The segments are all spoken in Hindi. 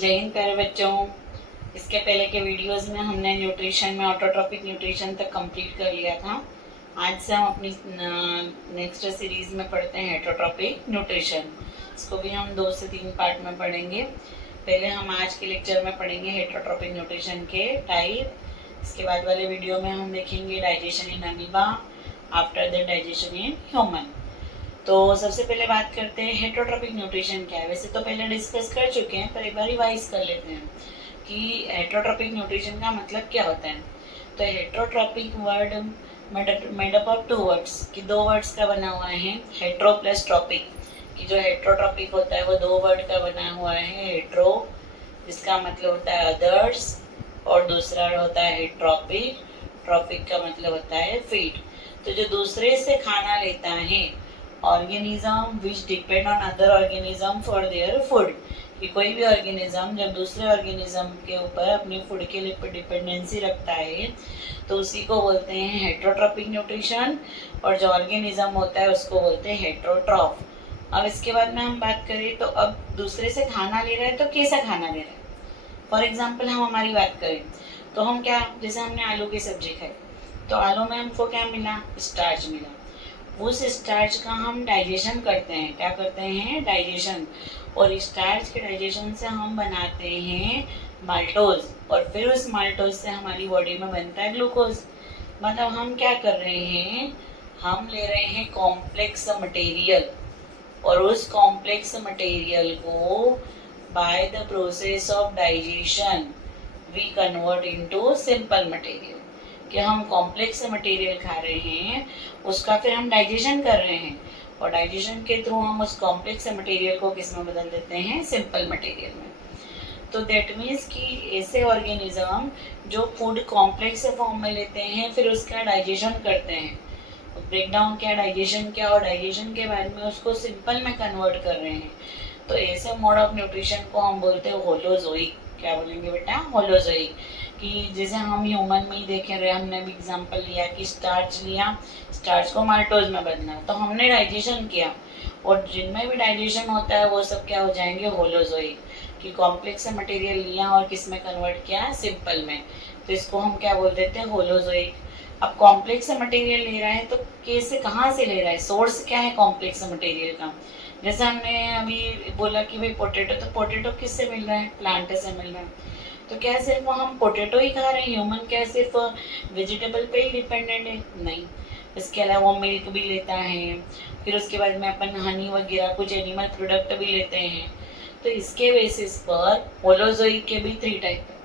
जय हिंद प्यारे बच्चों। इसके पहले के वीडियोस में हमने न्यूट्रिशन में ऑटोट्रॉपिक न्यूट्रिशन तक कंप्लीट कर लिया था। आज से हम अपनी नेक्स्ट सीरीज में पढ़ते हैं हेटरोट्रॉपिक न्यूट्रिशन। इसको भी हम 2 से 3 पार्ट में पढ़ेंगे। पहले हम आज के लेक्चर में पढ़ेंगे हेटरोट्रॉपिक न्यूट्रिशन के टाइप। इसके बाद वाले वीडियो में हम देखेंगे digestion in amoeba, after the digestion in human. तो सबसे पहले बात करते हैं हेटरोट्रॉपिक न्यूट्रिशन क्या है। वैसे तो पहले डिस्कस कर चुके हैं, पर एक बार रिवाइज कर लेते हैं कि हेटरोट्रॉपिक न्यूट्रिशन का मतलब क्या होता है। तो heterotrophic word made up of 2 words, कि 2 वर्ड्स का बना हुआ है, हेट्रो प्लस ट्रॉपिक। कि जो हेटरोट्रॉपिक होता है वो 2 वर्ड का बना हुआ है। हेट्रो जिसका मतलब होता है अदर्स, और दूसरा होता है ट्रॉपिक। ट्रॉपिक का मतलब होता है फीड। तो जो दूसरे से खाना लेता है, organism which depend on other organism for their food, कि कोई भी ऑर्गेनिज्म जब दूसरे ऑर्गेनिज्म के ऊपर अपनी फूड के लिए डिपेंडेंसी रखता है तो उसी को बोलते हैं हेटरोट्रॉपिक न्यूट्रिशन। और जो ऑर्गेनिज्म होता है उसको बोलते हैं हेटरोट्रॉफ। अब इसके बाद में हम बात करें तो अब दूसरे से खाना ले रहा है तो कैसा खाना ले रहा है। फॉर एग्जाम्पल हम हमारी बात करें तो हम क्या, जैसे हमने आलू की सब्जी खाई तो आलू में हमको क्या मिला, स्टार्च मिला। उस स्टार्च का हम डाइजेशन करते हैं। क्या करते हैं, डाइजेशन। और स्टार्च के डाइजेशन से हम बनाते हैं माल्टोज, और फिर उस माल्टोज से हमारी बॉडी में बनता है ग्लूकोज। मतलब हम क्या कर रहे हैं, हम ले रहे हैं कॉम्प्लेक्स मटेरियल, और उस कॉम्प्लेक्स मटेरियल को by the process of digestion we convert into simple material. कि हम कॉम्प्लेक्स मटेरियल खा रहे हैं, उसका फिर हम डाइजेशन कर रहे हैं, और डाइजेशन के थ्रू हम उस कॉम्प्लेक्स मटेरियल को किस में बदल देते हैं, सिंपल मटेरियल में। तो दैट मीन्स कि ऐसे ऑर्गेनिज्म जो फूड कॉम्प्लेक्स फॉर्म में लेते हैं फिर उसका डाइजेशन करते हैं, ब्रेक डाउन क्या, डाइजेशन क्या, और डाइजेशन के बाद में उसको सिंपल में कन्वर्ट कर रहे हैं। तो ऐसे मोड ऑफ न्यूट्रिशन को हम बोलते हैं होलोजोइक। क्या बोलेंगे बेटा, होलोजोइक। कि जैसे हम ह्यूमन में ही देखे रहे, हमने भी एग्जांपल लिया कि स्टार्च लिया, स्टार्च को माल्टोज में बदला, तो हमने डाइजेशन किया, और जिनमें भी डाइजेशन होता है वो सब क्या हो जाएंगे, होलोजोइक। कि कॉम्प्लेक्स मटेरियल लिया और किस में कन्वर्ट किया, सिंपल में। तो इसको हम क्या बोल देते हैं, होलोजोइक। अब कॉम्प्लेक्स मटेरियल ले रहा है तो कैसे, कहाँ से ले रहा है, सोर्स क्या है कॉम्प्लेक्स मटेरियल का। जैसे हमने अभी बोला कि भाई पोटैटो, तो पोटैटो किससे मिल रहा है, प्लांट से मिल रहा है। तो क्या सिर्फ हम पोटैटो ही खा रहे हैं, ह्यूमन क्या सिर्फ वेजिटेबल पे ही डिपेंडेंट है, नहीं। इसके अलावा वो मिल्क भी लेता है, फिर उसके बाद में अपन हनी वगैरह कुछ एनिमल प्रोडक्ट भी लेते हैं। तो इसके बेसिस पर होलोजोइक के भी 3 टाइप है।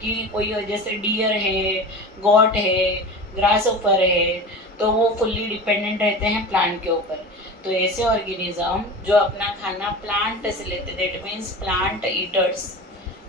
कि कोई जैसे डियर है, गॉट है, ग्रास ओफर है, तो वो फुल्ली डिपेंडेंट रहते हैं प्लांट के ऊपर। तो ऐसे ऑर्गेनिज्म जो अपना खाना प्लांट से लेते, दैट मीन्स प्लांट ईटर्स।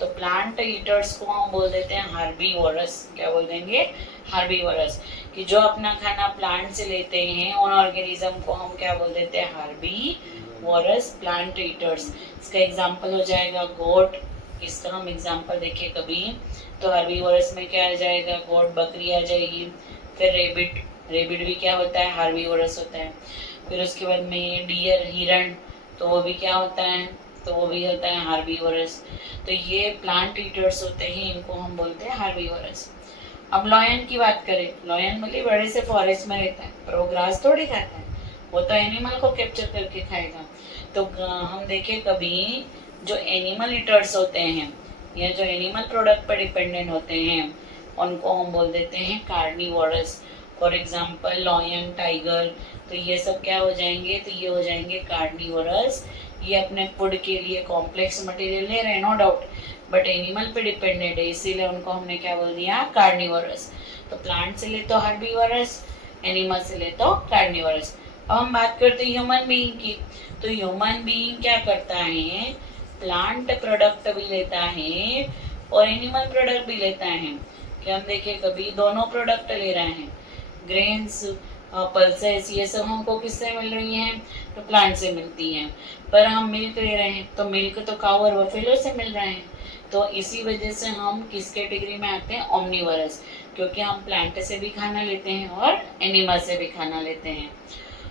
तो प्लांट ईटर्स को हम बोल देते हैं हार्बीवोरस। क्या बोल देंगे, हार्बीवोरस। कि जो अपना खाना प्लांट से लेते हैं उन ऑर्गेनिज्म को हम क्या बोल देते हैं, हार्बीवोरस, प्लांट ईटर्स। इसका एग्जांपल हो जाएगा गोट। इसका हम एग्जांपल देखें कभी तो हार्बीवोरस में क्या आ जाएगा, गोट, बकरी आ जाएगी। फिर रेबिट, रेबिट भी क्या होता है, हार्बीवोरस होता है। फिर उसके बाद में डियर, हिरण, तो वो भी क्या होता है, तो वो भी होता है हार्बीवोरस। तो ये प्लांट ईटर्स होते हैं, इनको हम बोलते हैं हार्बीवोरस। अब लॉयन की बात करें, लॉयन मतलब बड़े से फॉरेस्ट में रहता है, पर वो ग्रास थोड़ी खाता है, वो तो एनिमल को कैप्चर करके खाएगा। तो हम देखें कभी जो एनिमल ईटर्स होते हैं या जो एनिमल प्रोडक्ट पर डिपेंडेंट होते हैं उनको हम बोल देते हैं carnivorous. For example lion, tiger, तो ये सब क्या हो जाएंगे, तो ये हो जाएंगे कार्निवोरस। ये अपने फूड के लिए कॉम्प्लेक्स मटेरियल ले रहे हैं, नो डाउट, बट एनिमल पे डिपेंडेंट है, इसीलिए उनको हमने क्या बोल दिया, कार्निवोरस। तो प्लांट से ले तो हार्बीवोरस, एनिमल से ले तो कार्निवोरस। अब हम बात करते हैं ह्यूमन बीइंग की। तो ह्यूमन बीइंग क्या करता है, प्लांट प्रोडक्ट भी लेता है और एनिमल प्रोडक्ट भी लेता है। कि हम देखें कभी दोनों प्रोडक्ट ले रहे हैं, ग्रेन्स, पल्सेस, ये सब हमको किससे मिल रही हैं, तो प्लांट से मिलती हैं। पर हम मिल्क ले रहे हैं तो मिल्क तो काऊ और बफेलो से मिल रहे हैं। तो इसी वजह से हम किस कैटेगरी में आते हैं, ओमनीवरस, क्योंकि हम प्लांट से भी खाना लेते हैं और एनिमल से भी खाना लेते हैं।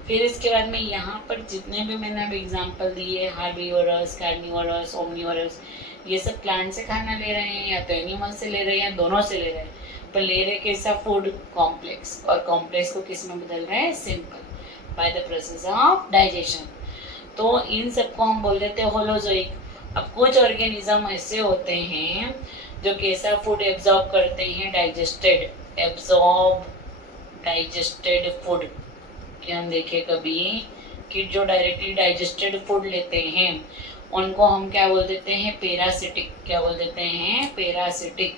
फिर इसके बाद में यहाँ पर जितने भी मैंने अभी एग्जांपल दिए, हार्बीवोरस, कार्निवोरस, ओमनीवोरस, ये सब प्लांट से खाना ले रहे हैं या तो एनिमल से ले रहे हैं या दोनों से ले रहे हैं, पर ले रहे कैसा फूड, कॉम्प्लेक्स, और कॉम्प्लेक्स को किस में बदल रहे हैं, simple, bye the process of digestion. तो इन सबको हम बोल देते हैं होलोजोइक। अब कुछ ऑर्गेनिज्म ऐसे होते हैं जो कैसा फूड एब्जॉर्ब करते हैं, डाइजेस्टेड फूड, कि हम देखे कभी कि जो डायरेक्टली डाइजेस्टेड फूड लेते हैं उनको हम क्या बोल देते हैं, पैरासिटिक। क्या बोल देते हैं, पैरासिटिक।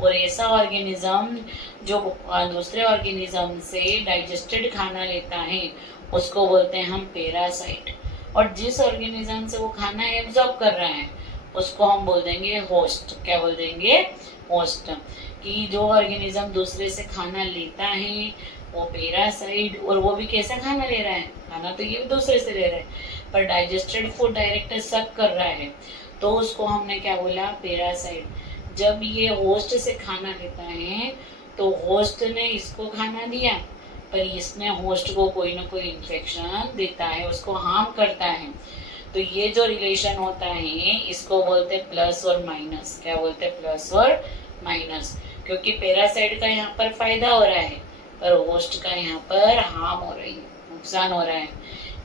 और ऐसा ऑर्गेनिज्म जो दूसरे ऑर्गेनिज्म से डाइजेस्टेड खाना लेता है उसको बोलते हैं हम पैरासाइट। और जिस ऑर्गेनिज्म से वो खाना एब्जॉर्ब कर रहा है उसको हम बोल देंगे होस्ट। क्या बोल देंगे, होस्ट। कि जो ऑर्गेनिज्म दूसरे से खाना लेता है वो पैरासाइट, और वो भी कैसा खाना ले रहा है, खाना तो ये दूसरे से ले रहा है पर डाइजेस्टेड फूड डायरेक्ट सक कर रहा है, तो उसको हमने क्या बोला, पैरासाइट। जब ये होस्ट से खाना लेता है तो होस्ट ने इसको खाना दिया पर इसने होस्ट को कोई ना कोई इन्फेक्शन देता है, उसको हार्म करता है। तो ये जो रिलेशन होता है इसको बोलते हैं प्लस और माइनस। क्या बोलते हैं, प्लस और माइनस। क्योंकि पैरासाइट का यहाँ पर फायदा हो रहा है पर होस्ट का यहाँ पर हार्म हो रही है, नुकसान हो रहा है।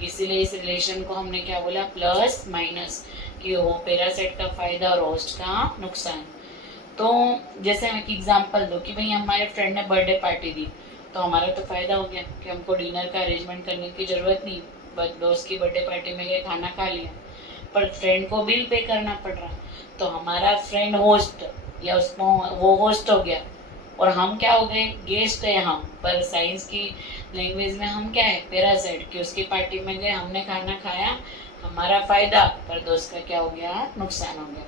इसीलिए इस रिलेशन को हमने क्या बोला, प्लस माइनस, कि वो पैरासाइट का फायदा और होस्ट का नुकसान। तो जैसे हम एक एग्जांपल दो कि भाई हमारे फ्रेंड ने बर्थडे पार्टी दी तो हमारा तो फायदा हो गया कि हमको डिनर का अरेंजमेंट करने की जरूरत नहीं, बस दोस्त की बर्थडे पार्टी में गए, खाना खा लिया। पर फ्रेंड को बिल पे करना पड़ रहा, तो हमारा फ्रेंड होस्ट या उसको वो होस्ट हो गया और हम क्या हो गए, गेस्ट है हम। पर साइंस की लैंग्वेज में हम क्या है, पैरासाइट, कि उसकी पार्टी में गए, हमने खाना खाया, हमारा फायदा, पर दोस्त का क्या हो गया, नुकसान हो गया।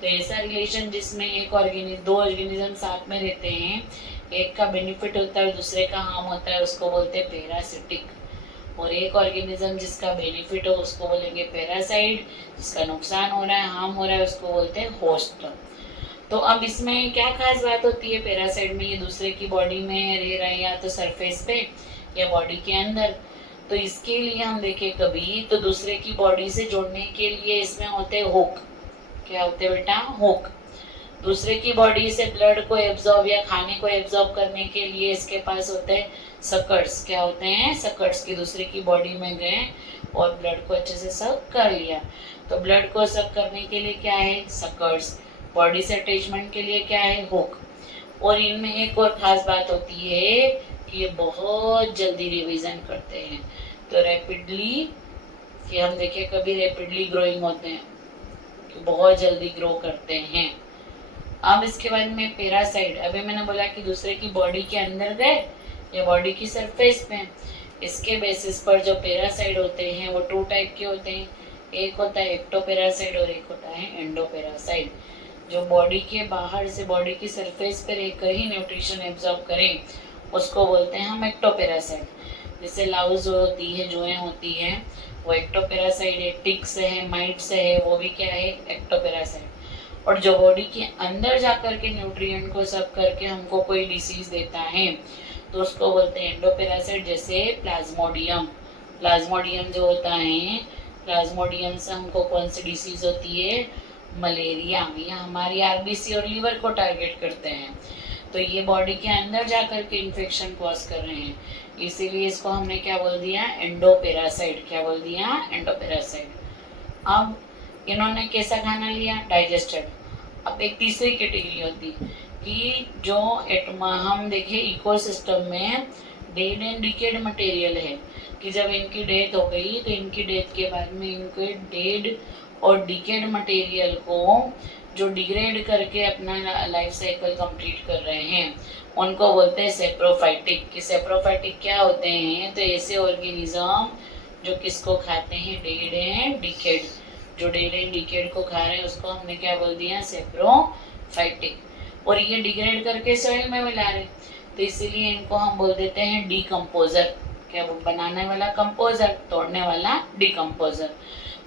तो ऐसा रिलेशन जिसमें दो ऑर्गेनिज्म साथ में रहते हैं, एक का बेनिफिट होता है दूसरे का हार्म होता है, उसको बोलते हैं पैरासिटिक। और एक ऑर्गेनिज्म जिसका बेनिफिट हो उसको बोलेंगे पैरासाइट, जिसका नुकसान हो रहा है, हार्म हो रहा है, उसको बोलते हैं होस्ट। तो अब इसमें क्या खास बात होती है, पैरासाइट में ये दूसरे की बॉडी में रह रहा है या तो सरफेस पे या बॉडी के अंदर। तो इसके लिए हम देखें कभी तो दूसरे की बॉडी से जोड़ने के लिए इसमें होते हैं हुक। क्या होते हैं बेटा, हुक। दूसरे की बॉडी से ब्लड को एब्जॉर्ब या खाने को एब्जॉर्ब करने के लिए इसके पास होते हैं सकर्ट्स। क्या होते हैं, सकर्ट्स, की दूसरे की बॉडी में गए और ब्लड को अच्छे से सक कर लिया। तो ब्लड को सक करने के लिए क्या है, सकर्ट्स। बॉडी से अटैचमेंट के लिए क्या है, हुक। और इनमें एक और खास बात होती है कि ये बहुत जल्दी रिवीजन करते हैं। तो रैपिडली, कि हम देखें कभी रैपिडली ग्रोइंग होते हैं, कि बहुत जल्दी ग्रो करते हैं। अब इसके बाद में पैरासाइट, अभी मैंने बोला कि दूसरे की बॉडी के अंदर गए या बॉडी की सरफेस पे। इसके बेसिस पर जो पैरासाइट होते हैं वो 2 टाइप के होते हैं, एक होता है एक्टोपैरासाइट और एक होता है एंडोपैरासाइट। जो बॉडी के बाहर से बॉडी की सरफेस पर रहकर ही न्यूट्रिशन एब्जॉर्ब करें उसको बोलते हैं हम एक्टोपैरासाइट। जैसे लाउज होती है, जुएं होती हैं, वो एक्टोपैरासाइट है। टिक्स है, माइट्स है, वो भी क्या है, एक्टोपैरासाइट। और जो बॉडी के अंदर जाकर के न्यूट्रिएंट को सब करके हमको कोई डिसीज देता है तो उसको बोलते हैं एंडोपैरासाइट। जैसे प्लाज्मोडियम, प्लाज्मोडियम जो होता है, प्लाज्मोडियम से हमको कौन सी डिसीज होती है, मलेरिया। या हमारी आरबीसी और लीवर को टारगेट करते हैं। तो ये बॉडी के अंदर जाकर के इन्फेक्शन कॉज कर रहे हैं, इसीलिए इसको हमने क्या बोल दिया, एंडोपैरासाइट। क्या बोल दिया, एंडोपैरासाइट। अब इन्होंने कैसा खाना लिया, डाइजेस्टेड। अब एक तीसरी कैटेगरी होती कि जो हम देखें इकोसिस्टम में डेड एंड डिकेड मटेरियल है, कि जब इनकी डेथ हो गई तो इनकी डेथ के बाद में इनके डेड और डिकेड मटेरियल को जो डिग्रेड करके अपना लाइफ साइकिल कंप्लीट कर रहे हैं उनको बोलते हैं सेप्रोफाइटिक। कि सेप्रोफाइटिक क्या होते हैं, तो ऐसे ऑर्गेनिज्म जो किसको खाते हैं, डेड एंड डिकेड। जो डेड एंड डिकेड को खा रहे हैं उसको हमने क्या बोल दिया, सेप्रोफाइटिक। और ये डिग्रेड करके सॉइल में मिला रहे, तो इसीलिए इनको हम बोल देते हैं डीकम्पोजर। क्या, बनाने वाला कंपोजर, तोड़ने वाला डीकम्पोजर।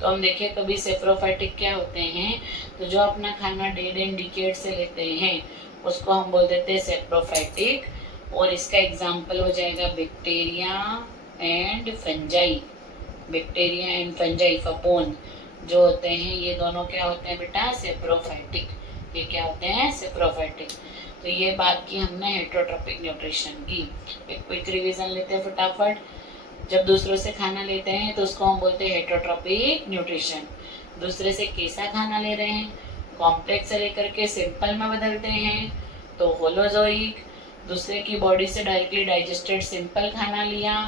तो हम देखिए कभी सेप्रोफाइटिक क्या होते हैं, तो जो अपना खाना डेड एंड डिकेड से लेते हैं उसको हम बोल देते हैं सेप्रोफाइटिक। और इसका एग्जाम्पल हो जाएगा bacteria, and fungi, bacteria and fungi फपोन जो होते हैं, ये दोनों क्या होते हैं बेटा, सेप्रोफाइटिक। ये क्या होते हैं, सेप्रोफाइटिक। तो ये बात की हमने हेटरोट्रॉपिक न्यूट्रिशन की। एक क्विक रिवीजन लेते हैं फटाफट। जब दूसरों से खाना लेते हैं तो उसको हम बोलते हैं हेटरोट्रॉपिक न्यूट्रिशन। दूसरे से कैसा खाना ले रहे हैं, कॉम्प्लेक्स से लेकर के सिंपल में बदलते हैं तो होलोजोइक। दूसरे की बॉडी से डायरेक्टली डाइजेस्टेड सिंपल खाना लिया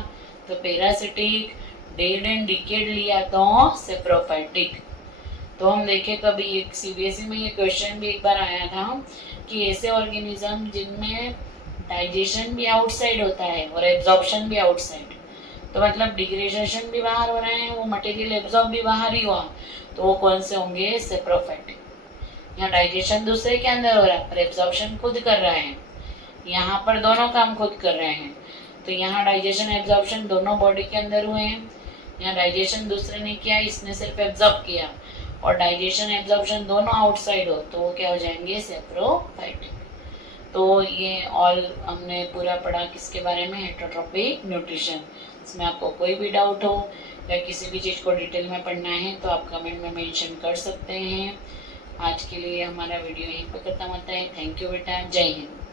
तो पैरासिटिक। डेड एंड डिकेड लिया तो सेप्रोफाइटिक। तो हम देखें कभी एक सीबीएसई में ये क्वेश्चन भी एक बार आया था कि ऐसे ऑर्गेनिज्म जिनमें डाइजेशन भी आउटसाइड होता है और एब्जॉर्प्शन भी आउटसाइड, तो मतलब डिग्रेडेशन भी बाहर हो रहे हैं, वो मटेरियल एब्जॉर्ब भी बाहर ही हुआ, तो वो कौन से होंगे, सेप्रोफाइटिक। यहाँ डाइजेशन दूसरे के अंदर हो रहा है पर एब्जॉर्प्शन खुद कर रहा है, यहाँ पर दोनों काम खुद कर रहे हैं। तो यहाँ डाइजेशन एब्जॉर्प्शन दोनों बॉडी के अंदर हुए हैं। यहाँ डाइजेशन दूसरे ने किया, इसने सिर्फ एब्जॉर्ब किया, और डाइजेशन एब्जॉर्प्शन दोनों आउटसाइड हो तो वो क्या हो जाएंगे, सेप्रोफाइटिक। तो ये ऑल हमने पूरा पढ़ा किसके बारे में, हेटरोट्रॉपिक न्यूट्रिशन। इसमें आपको कोई भी डाउट हो या किसी भी चीज़ को डिटेल में पढ़ना है तो आप कमेंट में मेंशन कर सकते हैं। आज के लिए हमारा वीडियो यहीं पर खत्म होता है। थैंक यू बेटा, जय हिंद।